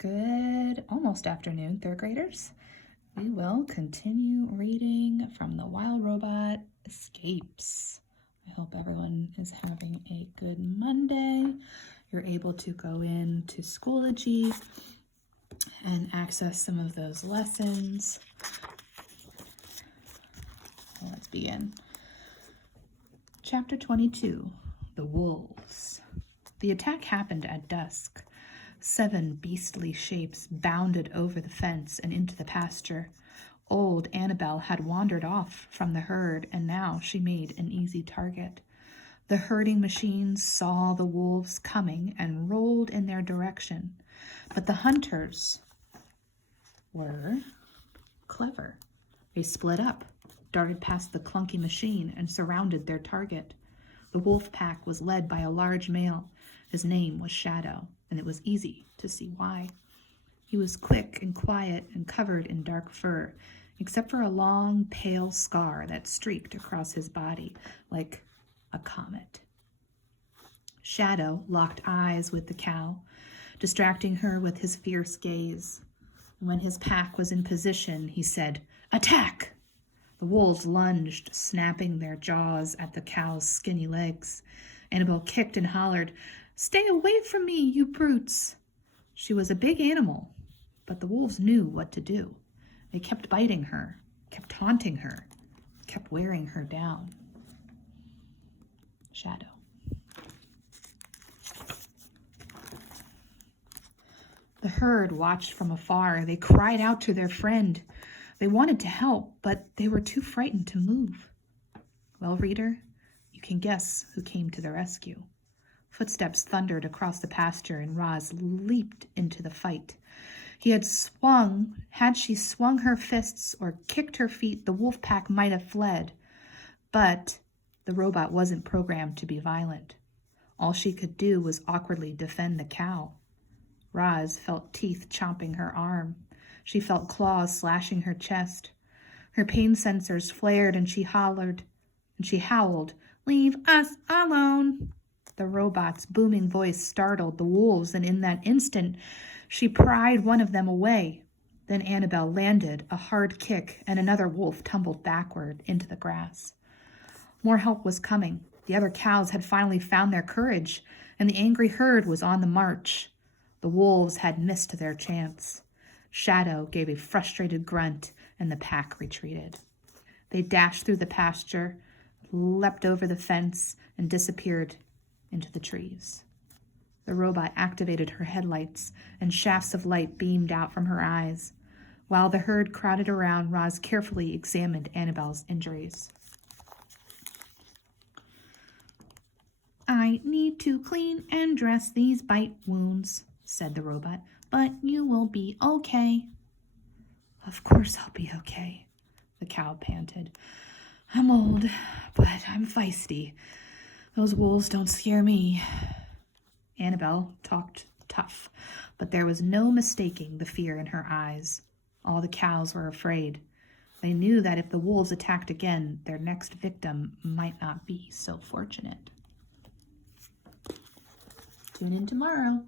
Good, almost afternoon, third graders. We will continue reading from The Wild Robot Escapes. I hope everyone is having a good Monday. You're able to go into Schoology and access some of those lessons. Let's begin. Chapter 22, The Wolves. The attack happened at dusk. 7 beastly shapes bounded over the fence and into the pasture. Old Annabelle had wandered off from the herd, and now she made an easy target. The herding machines saw the wolves coming and rolled in their direction, but the hunters were clever. They split up, darted past the clunky machine, and surrounded their target. The wolf pack was led by a large male. His name was Shadow, and it was easy to see why. He was quick and quiet and covered in dark fur, except for a long, pale scar that streaked across his body like a comet. Shadow locked eyes with the cow, distracting her with his fierce gaze. When his pack was in position, he said, "Attack!" The wolves lunged, snapping their jaws at the cow's skinny legs. Annabelle kicked and hollered, "Stay away from me, you brutes!" She was a big animal, but the wolves knew what to do. They kept biting her, kept taunting her, kept wearing her down. Shadow. The herd watched from afar. They cried out to their friend. They wanted to help, but they were too frightened to move. Well, reader, you can guess who came to the rescue. Footsteps thundered across the pasture, and Roz leaped into the fight. Had she swung her fists or kicked her feet, the wolf pack might have fled. But the robot wasn't programmed to be violent. All she could do was awkwardly defend the cow. Roz felt teeth chomping her arm. She felt claws slashing her chest. Her pain sensors flared, and she howled, "Leave us alone!" The robot's booming voice startled the wolves, and in that instant, she pried one of them away. Then Annabelle landed a hard kick, and another wolf tumbled backward into the grass. More help was coming. The other cows had finally found their courage, and the angry herd was on the march. The wolves had missed their chance. Shadow gave a frustrated grunt, and the pack retreated. They dashed through the pasture, leapt over the fence, and disappeared into the trees. The robot activated her headlights, and shafts of light beamed out from her eyes. While the herd crowded around, Roz carefully examined Annabelle's injuries. "I need to clean and dress these bite wounds," said the robot, "but you will be okay." "Of course I'll be okay," the cow panted. "I'm old, but I'm feisty. Those wolves don't scare me." Annabelle talked tough, but there was no mistaking the fear in her eyes. All the cows were afraid. They knew that if the wolves attacked again, their next victim might not be so fortunate. Tune in tomorrow.